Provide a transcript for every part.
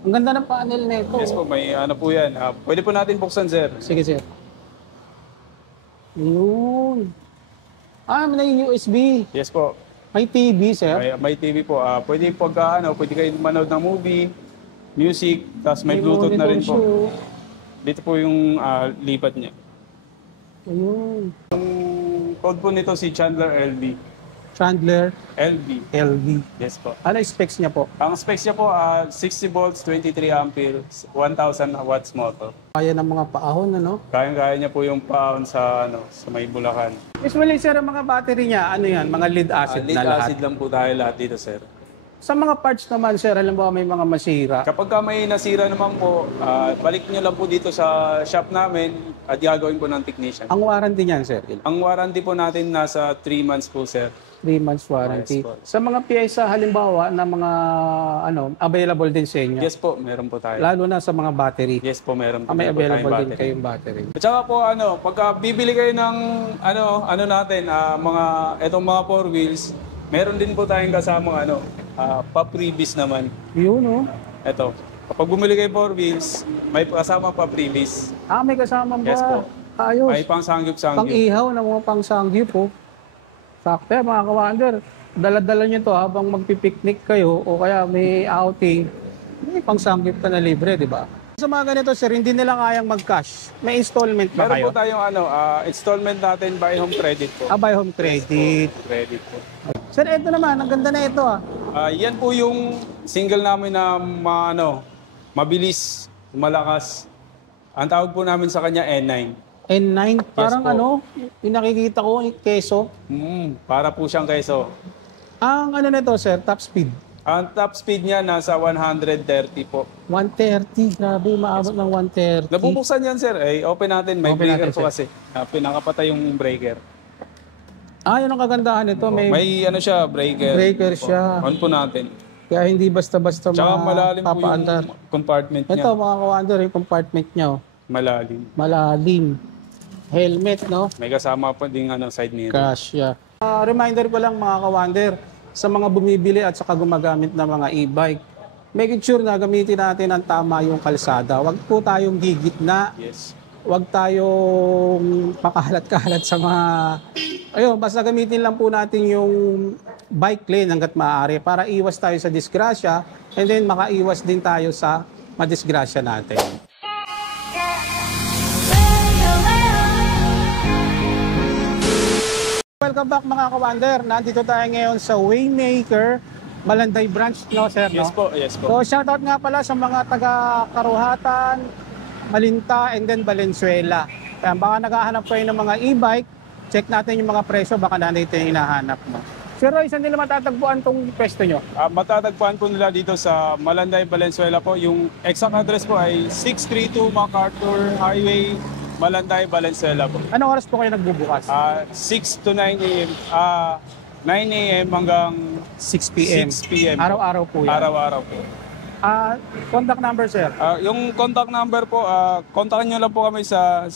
Ang ganda ng panel na ito. Yes po, may ano po yan. Pwede po natin buksan, sir. Sige, sir. Yun. May USB. Yes po. May TV, sir. May TV po. Pwede pwede kayo manood ng movie, music, tapos may Bluetooth na rin po. Dito po yung lipat niya. Ayun. Yung code po nito si Chandler LB. Chandler LB. LV. Yes po. Ano yung specs niya po? Ang specs niya po, 60 volts, 23 amperes, 1,000 watts motor. Kaya ng mga paahon, ano? Kaya niya po yung paon sa may Bulacan. Usually, sir, ang mga battery niya, ano yan? Mga lead acid Lead na lahat. acid lang po tayo lahat dito, sir. Sa mga parts naman, sir, alam mo may mga masira. Kapag may nasira naman po, balik niyo lang po dito sa shop namin at gagawin po ng technician. Ang warranty niyan, sir? Ang warranty po natin nasa 3 months po, sir. 3 months warranty. Yes, po. Sa mga piyesa, halimbawa, na mga available din sa inyo? Yes po, meron po tayo. Lalo na sa mga battery. Yes po, meron po. May po tayong available din battery. kayong battery. At saka po, pagka bibili kayo ng, natin, itong mga 4 wheels, meron din po tayong kasamang, pa-previs naman. Yun, oh. Ito. Kapag bumili kayo 4 wheels, may kasama pa-previs. May kasama ba? Yes po. Ayos. May pang-sangyup-sangyup. Pang-ihaw na mga pang-sangyup, po. Sakto, mga kawander. Dala-dala nyo to habang magpipiknik kayo o kaya may outing. May pang-sangyup ka na libre, di ba? Sa mga ganito, sir, hindi nila kayang mag-cash. May installment ba Meron kayo? po tayong installment natin by home credit po. By home credit. Credit po. Sir, ito naman. Ang ganda na ito, Yan po yung single namin na mabilis, malakas. Ang tawag po namin sa kanya N9. N9, parang po. yung nakikita ko, yung keso. Para po siyang keso. Ang nito, sir, top speed. Ang top speed niya nasa 130 po. 130, grabe, maabot ng 130. Nabubuksan yan, sir. Open natin. May Open breaker natin, po sir. kasi. Pinakapatay yung breaker. Yun ang kagandahan nito. May Siya, breaker. breaker siya. On po natin. Kaya hindi basta-basta Tsaka malalim po mapapaandar. yung compartment niya. Ito, mga kawander, yung compartment niya. Malalim. Malalim. Helmet, no? May kasama po ding side mirror. Kasya. Reminder ko lang, mga kawander, sa mga bumibili at saka gumagamit ng mga e-bike, make sure na gamitin natin ang tama yung kalsada. Huwag po tayong gigitna. Yes. Huwag tayong pakahalat-kahalat sa mga... basta gamitin lang po natin yung bike lane hanggat maaari para iwas tayo sa disgrasya and then makaiwas din tayo sa madisgrasya natin. Welcome back mga kawander. Nandito tayo ngayon sa Waymaker Malanday branch, no sir? No? Yes po, yes po. So shoutout nga pala sa mga taga Karuhatan, Malinta, and then Valenzuela. Kaya baka naghahanap kayo ng mga e-bike, check natin yung mga presyo, baka natin yung hinahanap mo. Sir Roy, saan nila matatagpuan tong pwesto nyo? Matatagpuan po nila dito sa Malanday, Valenzuela po. Yung exact address po ay 632 MacArthur Highway, Malanday, Valenzuela po. Anong oras po kayo nagbubukas? 6 to 9 a.m. 9 a.m. hanggang 6 p.m. 6 p.m. Araw-araw po yan. Araw-araw po. Contact number, sir? Yung contact number po, kontakin nyo lang po kami sa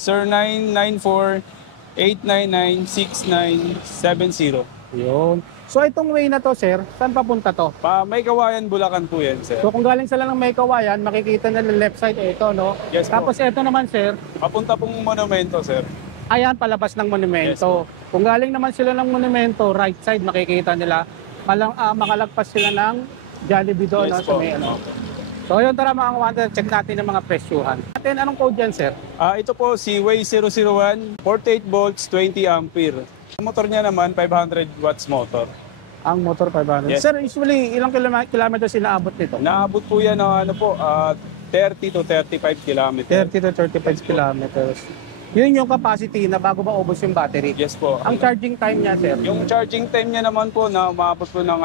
0994-899-6970. Yun. So itong way na to, sir, saan papunta to? May Kawayan, Bulacan po yan, sir. So kung galing sila ng May Kawayan, makikita na left side ito, no? Yes po. Tapos ito naman, sir, Papunta pong monumento, sir. ayan, palabas ng monumento. Kung galing naman sila ng monumento, right side, makikita nila, makalagpas sila ng Jollibee doon, no? Yes Sa po. may, ano. So yun, tara mga kawander, check natin ang mga presyuhan. Atin, anong code yan, sir? Ito po si Way 001, 48 volts, 20 ampere. Ang motor niya naman, 500 watts motor. Ang motor 500. Yes. Sir, usually, ilang kilometers inaabot nito? Naabot po yan ng 30 to 35 kilometers. 30 to 35 kilometers. Yun yung capacity na bago maubos yung battery. Yes po. Ang charging time niya, sir? Yung charging time niya naman po, na umaabot po ng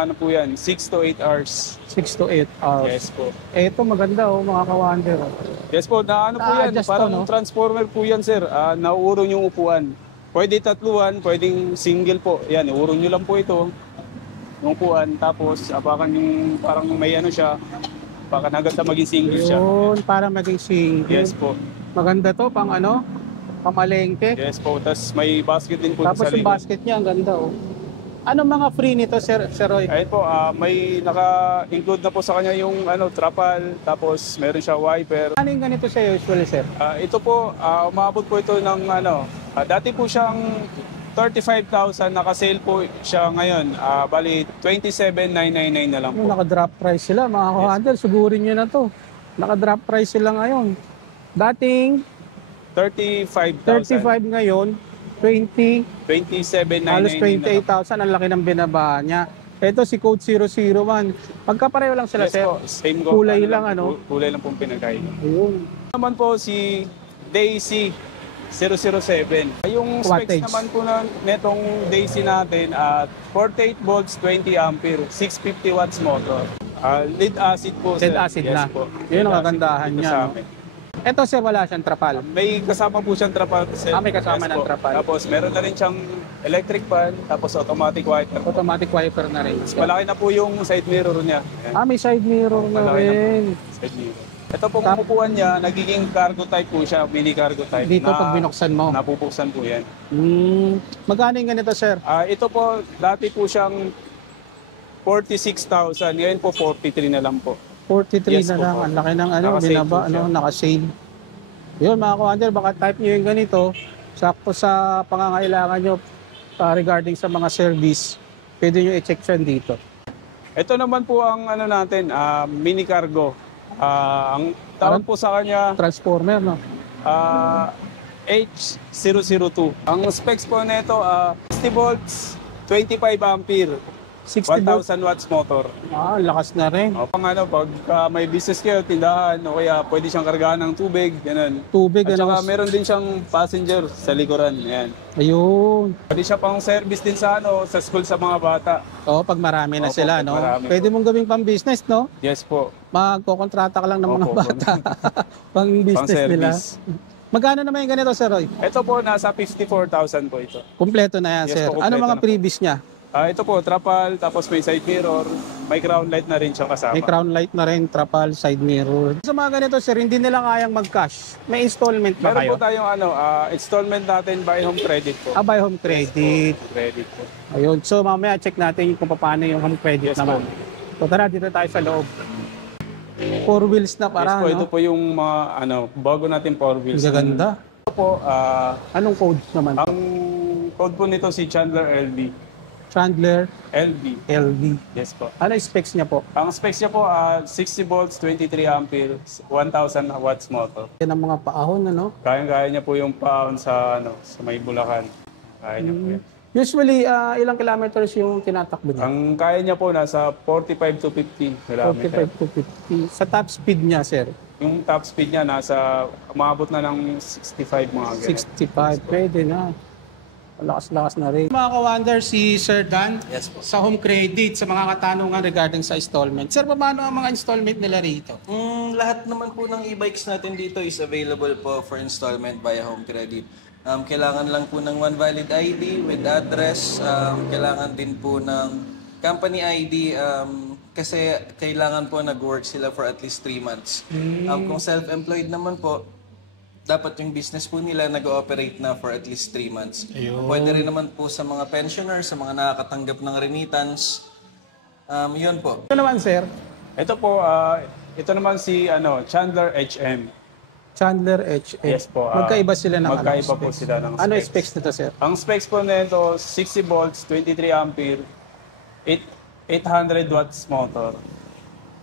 6 to 8 hours. 6 to 8 hours. Yes po. Ito maganda, mga kawander. Yes po, na po yan, Na-adjust parang to, no? transformer po yan, sir. Nauurong yung upuan. Pwede tatluhan, pwedeng single po. Yan, uurong nyo lang po ito. Yung upuan, tapos apakan yung parang may siya. Apakan hanggang sa maging single siya. Yun, para maging single. Yes po. Maganda to, pang pamalengke. Yes po, tapos may basket din po Tapos sa yung likod. basket niya, ang ganda, oh. Ano mga free nito, Sir Roy? Ayun po, may naka-include na po sa kanya yung trapal, tapos meron siya wiper. Ano yung ganito sa'yo usually, sir? Ito po, umabot po ito ng dati po siyang 35,000, naka-sale po siya ngayon. Bali, 27,999 na lang po. Naka-drop price sila, mga ka-handler. Sigurin nyo na to. Naka-drop price sila ngayon. Dating 35,000. 35 ngayon, 20, 27,999 halos na lang. 28,000. Ang laki ng binaba niya. Ito si Code 001. Pagkapareho lang sila, Yes sir. po, same go. Kulay lang, Kulay lang pong pinagkaiba. Ayun. Naman po si Daisy 007. Yung Wattage. specs naman po netong Daisy natin at 48 volts, 20 ampere, 650 watts motor. Lead acid po. Lead sir. acid Yes na. po. Yun ang Lead acid kagandahan dito niya, sa no? amin. Ito, sir, wala siyang trapal. May kasama po siyang trapal. Sir. May kasama ng po. trapal. Tapos meron na rin siyang electric fan, tapos automatic wiper. Automatic wiper na rin. Malaki na po yung side mirror niya. Ayan. May side mirror na Malaki na po. rin. Side mirror. Ito pong upuan niya, nagiging cargo type po siya, mini cargo type. Dito pag binuksan mo. Napupuksan po yan. Magkano yung ganito, sir? Ito po, dati po siyang 46,000. Ngayon po, 43 na lang po. 43 Yes na po, lang. po. Ang laki ng Naka-sale binaba, po siya. naka-sale. Yun, mga ka-wonder, baka type nyo yung ganito. Sakto sa pangangailangan nyo regarding sa mga service. Pwede nyo i-check yan dito. Ito naman po ang natin, mini cargo. Ang tawag po sa kanya, Transformer, no? H002. Ang specs po nito, 60 volts, 25 ampere, 60 volts. 1,000 watts motor. Lakas na rin. Pag pag may business kayo, tindahan, o kaya pwede siyang kargahan ng tubig, ganun. Tubig, At saka meron din siyang passenger sa likuran. Ayan. Ayun. Pwede siya pang service din sa sa school sa mga bata. Pag marami na Opo, sila, pag no? marami Pwede mong gawing pang-business, no? Yes po. Magkokontrata ka lang ng mga Opo, bata. Pang-business nila. Pang-service. Magkano naman yung ganito, Sir Roy? Ito po, nasa 54,000 po ito. Kumpleto na yan, Yes sir. po, Ano kumpleto mga na po. previous niya? Ito po, trapal, tapos may side mirror, may crown light na rin siya kasama. May crown light na rin, trapal, side mirror. Sa mga ganito, sir, hindi nila kayang mag-cash. May installment ba Meron kayo? po tayong installment natin by home credit po. By home credit. Credit po. Ayun. So mamaya check natin kung paano yung home credit Yes naman. So tara, dito tayo sa loob. 4 wheels na Yes para, po, ito no? po yung mga bago natin 4 wheels. Ang gaganda. Ito po, Anong code naman? ang code po nito si Chandler LB. Chandler LB. LV. Yes po. Ano yung specs niya po? Ang specs niya po, 60 volts, 23 ampere, 1,000 watts motor. Yan ang mga paahon, ano? Kaya niya po yung paon sa may Bulacan. Kaya niya po yan. Usually, ilang kilometers yung tinatakbo niya? Ang kaya niya po, nasa 45 to 50 kilometer. 45 to 50. Sa top speed niya, sir? Yung top speed niya, umabot na ng 65 mga ganyan. 65. Pwede na. Lakas-lakas na rin. Mga ka-wonder, si Sir Dan, Yes po. sa home credit, sa mga katanungan regarding sa installment. Sir, paano ang mga installment nila rito? Lahat naman po ng e-bikes natin dito is available po for installment via home credit. Kailangan lang po ng one valid ID with address. Kailangan din po ng company ID kasi kailangan po nag-work sila for at least 3 months. Kung self-employed naman po, dapat yung business po nila nag-ooperate na for at least 3 months. Pwede rin naman po sa mga pensioners, sa mga nakakatanggap ng remittance. Yun po. Ito naman, sir, Ito po, ito naman si Chandler HM. Chandler HM. Yes po. Magkaiba sila ng magkaiba specs. po sila ng Ano yung specs. specs nito, sir? Ang specs po nito, 60 volts, 23 ampere, 800 watts motor.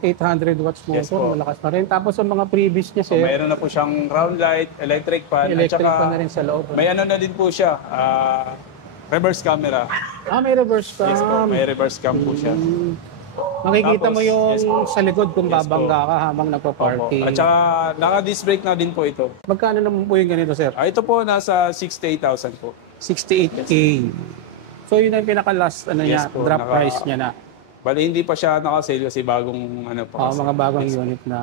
800 watts motor, Yes po. malakas na rin. Tapos ang mga previous niya, So, sir, mayroon na po siyang round light, electric fan, electric at saka pa na rin sa loob. may na din po siya, reverse camera. May reverse cam. Yes po, may reverse cam po siya. Makikita Tapos, mo yung yes po. sa likod kung Yes babangga ka habang Opo. nagpa-parking. At saka naka-disc brake na din po ito. Magkano naman po yung ganito, sir? Ito po nasa 68,000 po. 68K. So yun ang pinaka-last Yes niya, po, drop price niya na. Bali hindi pa siya naka-sale kasi bagong pa. Mga bagong unit na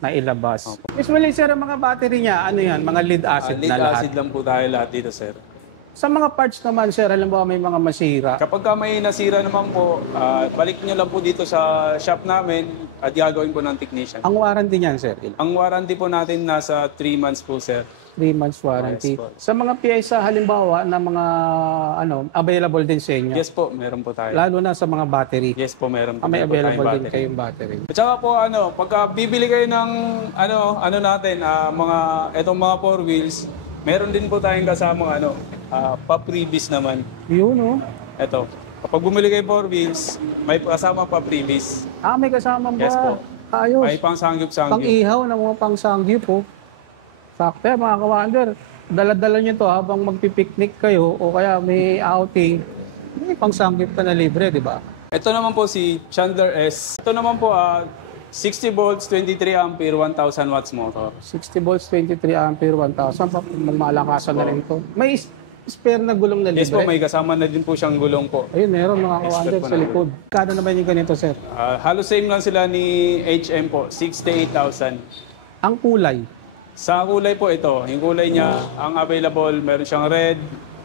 nailabas. Usually, sir, ang mga battery niya, ano yan? Mga lead acid Lead na lahat. acid lang po tayo lahat dito, sir. Sa mga parts naman, sir, alam mo may mga masira. Kapag ka may nasira naman po, balik nyo lang po dito sa shop namin at gagawin po ng technician. Ang warranty niyan, sir? Ang warranty po natin nasa 3 months po, sir. 3 months warranty. Yes, po. Sa mga piyesa, halimbawa, na mga available din sa inyo? Yes po, meron po tayo. Lalo na sa mga battery. Yes po, meron po. May po tayong available din battery. kayong battery. At saka po pagka bibili kayo ng natin, etong mga 4 wheels, meron din po tayong kasamang pa-previs naman. Yun, oh. Ito. Kapag bumili kayo 4 wheels, may kasama pa-previs. May kasama ba? Yes po. Ayos. May pang-sangyup-sangyup. Pang-ihaw na mga pang-sangyup, po. Sakto, mga kawander. Dala-dala nyo to habang magpipiknik kayo o kaya may outing. May pang-sangyup ka na libre, di ba? Ito naman po si Chandler S. Ito naman po 60 volts, 23 ampere, 1000 watts motor. 60 volts, 23 ampere, 1,000. Malakasan na rin to. May spare na gulong na libre. Yes po, may kasama na din po siyang gulong po. Ayun, meron mga kawander po sa na. likod. Kano naman yung ganito, sir? Halos same lang sila ni HM po, 68,000. Ang kulay. Sa kulay po ito, yung kulay niya, ang available, meron siyang red,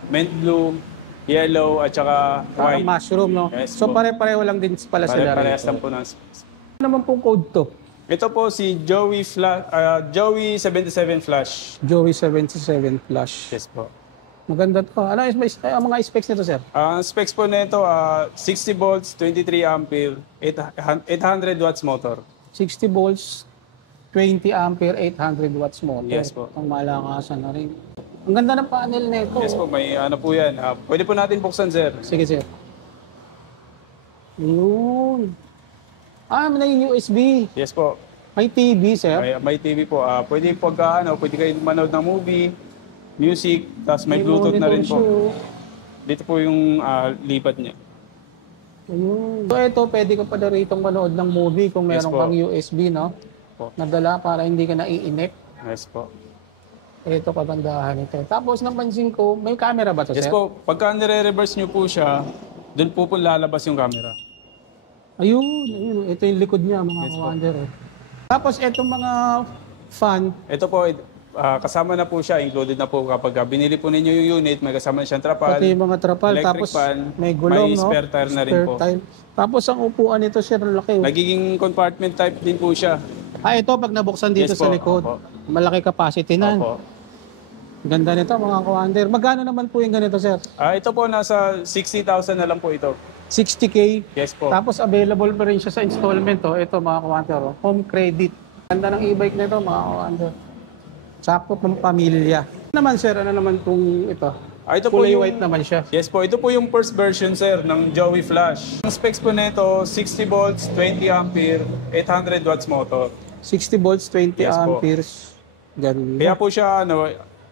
mint blue, yellow, at saka Parang white. mushroom, no? Yes So po. pare-pareho lang din pala sila Pare-parehas lang rito. po ng... Ano naman pong code to? Ito po si Joey 77 Flash. Joey 77 Flash. Yes po. Maganda to. Ano ang mga specs nito, sir? Ang specs po nito, 60 volts, 23 ampere, 800 watts motor. 60 volts, 20 ampere, 800 watts motor. Yes po. Ang malakasan na rin. Ang ganda ng panel nito. Yes po, may po yan. Pwede po natin buksan, sir. Sige, sir. Yun. May USB. Yes po. May TV, sir. May TV po. Pwede pwede kayo manood ng movie, music, tapos may Bluetooth na rin po. Dito po yung lipat niya. Ayun. So ito, pwede ka pa na ritong manood ng movie kung meron Yes po. kang USB, no? Po. Nadala para hindi ka naiinip. Yes po. Ito, kagandahan ito. Tapos napansin ko, may camera ba to, Yes sir? po. Pagka nire-reverse nyo po siya, doon po lalabas yung camera. Ayun, ayun. Ito yung likod niya, mga Yes po. kawander. Tapos itong mga fan, Ito po, kasama na po siya. Included na po kapag binili po ninyo yung unit, may kasama na siyang trapal. pati yung mga trapal, electric tapos fan, may gulong, may no? spare tire na rin Spare po. tire. Tapos ang upuan nito, sir, laki. Nagiging compartment type din po siya. Ito, pag nabuksan dito Yes sa po, likod, opo. malaki capacity na. Opo. Ganda nito, mga kawander. Magkano naman po yung ganito, sir? Ito po, nasa 60,000 na lang po ito. 60K. Yes po. Tapos available pa rin siya sa installment. Ito, mga kawander. Home credit. Ganda ng e-bike nito, mga kawander. Sakto pang pamilya. Ano naman, sir? Ano naman itong ito? Ito po Kulay yung, white naman siya. Yes po, ito po yung first version, sir, ng Joey Flash. Ang specs po nito, 60 volts, 20 ampere, 800 watts motor. 60 volts, 20 Yes po. amperes. Ganda. Kaya po siya,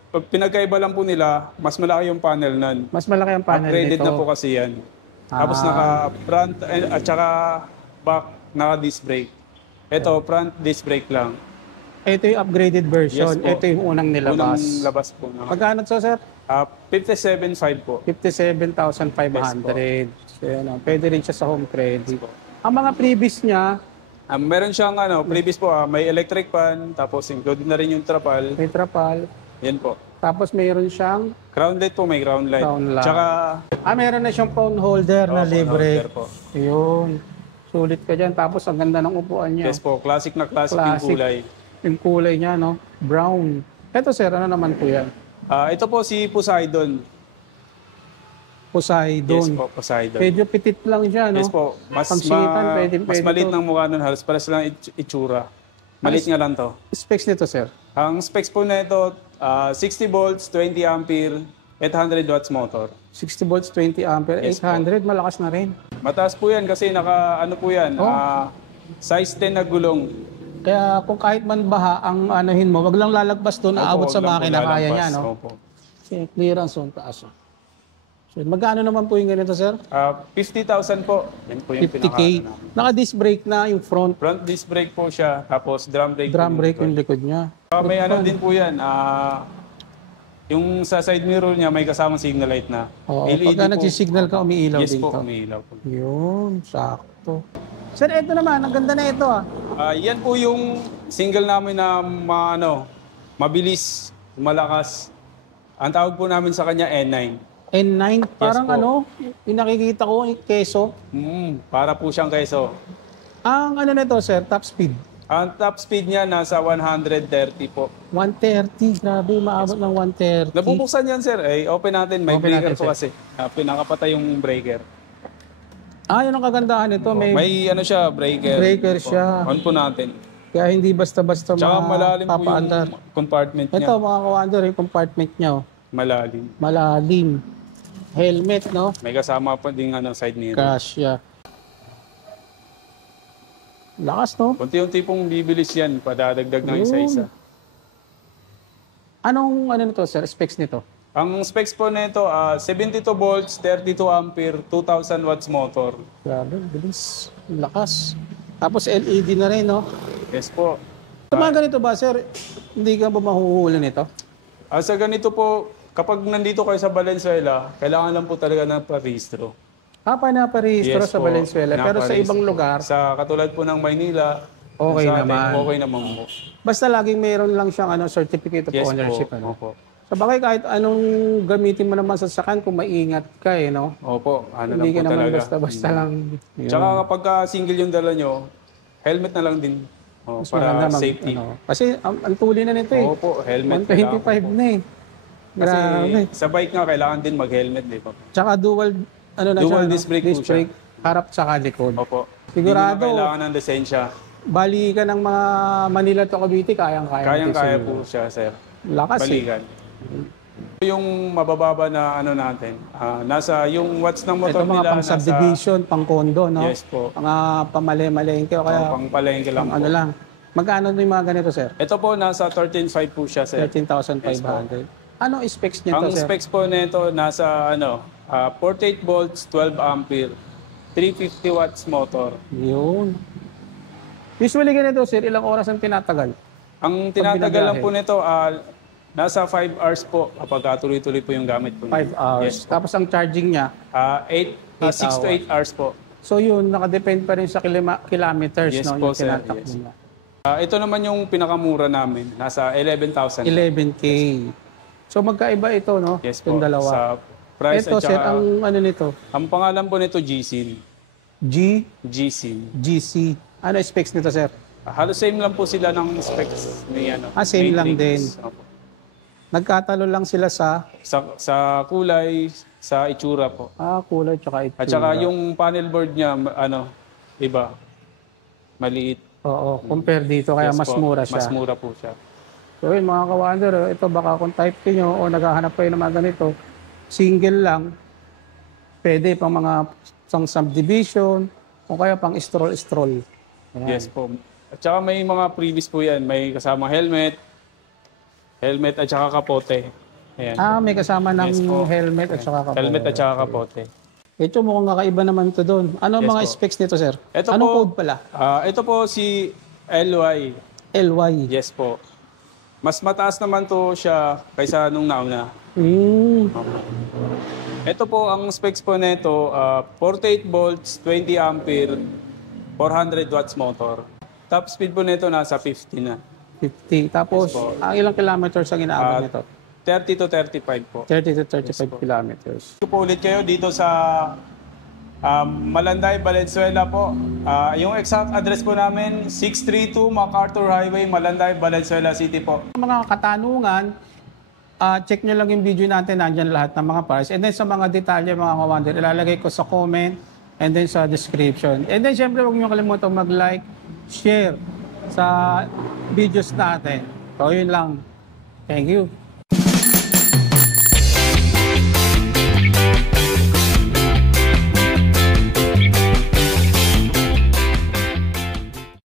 pag pinagkaiba lang po nila, mas malaki yung panel nun. Mas malaki ang panel Upgraded nito. na po kasi yan. Tapos naka-front at saka back, naka-disc brake. Ito, front disc brake lang. Ito yung upgraded version. Yes po. Ito yung unang nilabas. Unang labas po. Magkano to, sir? 57.5 po. 57,500. So, pwede rin siya sa home credit. po. Ang mga previous niya, Meron siyang previous po, may electric fan, tapos included na rin yung trapal. may trapal. Yan po. Tapos mayroon siyang, Ground light po, may ground light. Ground light. Tsaka, meron na siyang phone holder na phone libre. holder po. Yun. Sulit ka dyan. Tapos ang ganda ng upuan niya. Yes po, classic na classic, yung Classic. kulay. Yung kulay niya, no? Brown. Ito, sir, ano naman po yan? Ito po si Poseidon. Poseidon. Yes po, Poseidon. Medyo petit lang siya, no? Yes po, mas Pangsitan, mas maliit to. ng mukha nun, halos pares lang itsura. Maliit nga lang to. Specs nito, sir? Ang specs po na ito, 60 volts, 20 ampere, 800 watts motor. 60 volts, 20 ampere, Yes po. 800, malakas na rin. Mataas po yan kasi po yan, size 10 na gulong. Kaya kung kahit man baha ang anuhin mo, wag lang lalagpas doon, aabot sa makina, kaya niya, no? Opo. Kasi clearance on taas. So, magkano naman po yung ganito, sir? 50,000 po. Yan po yung 50K. pinaka- Naka-disc brake na yung front, Front disc brake po siya, tapos drum brake. drum po brake likod. yung likod niya. May din po yan. Yung sa side mirror niya may kasamang signal light na. Oo, LED pagka po. nagsisignal ka, umiilaw Yes din po, to. umiilaw po. Yun, sakto. Sir, ito naman, ang ganda na ito, ah. Yan po yung single namin na mabilis, malakas. Ang tawag po namin sa kanya N9. N9, parang po. ano, yung nakikita ko, yung keso. Para po siyang keso. Ang ano nito, sir, top speed. Ang top speed niya nasa 130 po. 130, grabe, maabot ng 130. Nabubuksan yan, sir. Eh, open natin. May Open breaker natin, po sir. kasi. Pinakapatay yung breaker. Yun ang kagandahan nito, May ano siya, breaker. breaker Opo. siya. On po natin. Kaya hindi basta-basta Tsaka malalim po yung papaandar. compartment niya. Ito, mga kawander, yung compartment niya, oh. Malalim. Malalim. Helmet, no? May kasama po din side mirror. Kasya. Lakas, no? Unti-unti pong bibilis yan, padadagdag ng isa-isa. Anong ano nito, sir? Specs nito? Ang specs po nito, 72 volts, 32 ampere, 2,000 watts motor. Grabe, bilis. Lakas. Tapos LED na rin, no? Yes po. Sa mga ganito ba, sir, hindi ka ba mahuhuli nito? Sa ganito po, kapag nandito kayo sa Valenzuela, kailangan lang po talaga ng parehistro. Panaparehistro sa po, Valenzuela, pero sa ibang naparehistro. lugar, Sa katulad po ng Maynila, okay sa atin, naman. okay naman po. Basta laging mayroon lang siyang certificate of Yes ownership. po. Ano? Opo. Sa bagay, kahit anong gamitin mo naman sa sakan, kung maingat ka, no? Opo, ano Hindi ka lang po naman talaga. basta-basta lang. Yun. Tsaka kapag single yung dala nyo, helmet na lang din. Mas Para maganda safety. Kasi ang tuli na nito eh. Opo, helmet. 125 kailangan po. na eh. Kasi Grabe. sa bike nga, kailangan din mag-helmet, di ba? Tsaka dual, ano na Dual siya, disc brake po siya. harap tsaka likod. Opo. Sigurado. Hindi na kailangan ng lisensya. Bali ka ng mga Manila to Cavite, kayang-kaya. Kayang-kaya po siya, sir. Lakas eh. Balikan. Yung mabababa na ano natin, nasa yung watts ng motor Ito mga nila pang subdivision, pang condo, no? Yes po. Mga pamali-malengke o kaya Pang palengke lang pang po. ano lang. Magkano yung mga ganito, sir? Ito po, nasa 13.5 po siya, sir. 13,500. Anong specs nito, Ang sir? specs po nito, nasa 48 volts, 12 ampere, 350 watts motor. Yun. Usually ganito, sir, ilang oras ang tinatagal? Ang tinatagal lang binabiyahe? po nito, nasa 5 hours po kapag tuloy-tuloy po yung gamit po. 5 hours. Yes. Tapos ang charging niya, 6 to 8 hours po. so yun, nakadepend pa rin sa kilometers, Yes no? po, Yung sir. tinatakbo Yes. niya. Ito naman yung pinakamura namin, nasa 11,000. 11K. So magkaiba ito, no? Yes po. Yung dalawa. Sa price Ito, at sir, saka, ang ano nito? ang pangalan po nito GSIN. GSIN. GC. Ano specs nito, sir? Halos same lang po sila ng specs ni Same lang Matrix. din. Opo. Nagkatalo lang sila sa Sa kulay, sa itsura po. kulay tsaka itsura. At saka yung panel board niya, iba. Maliit. Oo, compare dito, kaya Yes mas po. mura siya. Mas mura po siya. So yun, mga kawander, ito baka kung type nyo o naghahanap kayo ng mga ganito, single lang, pwede pang mga pang subdivision o kaya pang stroll-stroll. Ayan. Yes po. At saka may mga previous po yan. May kasama helmet at saka kapote. Ayan. May kasama ng Yes po. helmet at saka kapote. Helmet at saka kapote. Ito mukhang kakaiba naman to doon. Ano Yes mga po. specs nito, sir? Ito Anong po, code pala? Ito po si LY. LY. Yes po. Mas mataas naman to siya kaysa nung nauna. Ito po ang specs po nito, 48 volts, 20 ampere, 400 watts motor. Top speed po nito nasa 50 na. 50. Tapos, Yes po. ang ilang kilometers ang inaabot nito? 30 to 35 po. 30 to 35 kilometers. Ito po ulit kayo dito sa Malanday, Valenzuela po. Yung exact address po namin, 632 MacArthur Highway, Malanday, Valenzuela City po. Mga katanungan, check nyo lang yung video natin, nandyan lahat ng mga parts. And then sa mga detalye, mga kawander, ilalagay ko sa comment and then sa description. And then syempre, huwag nyo kalimutan mag-like, share sa videos natin. So yun lang. Thank you.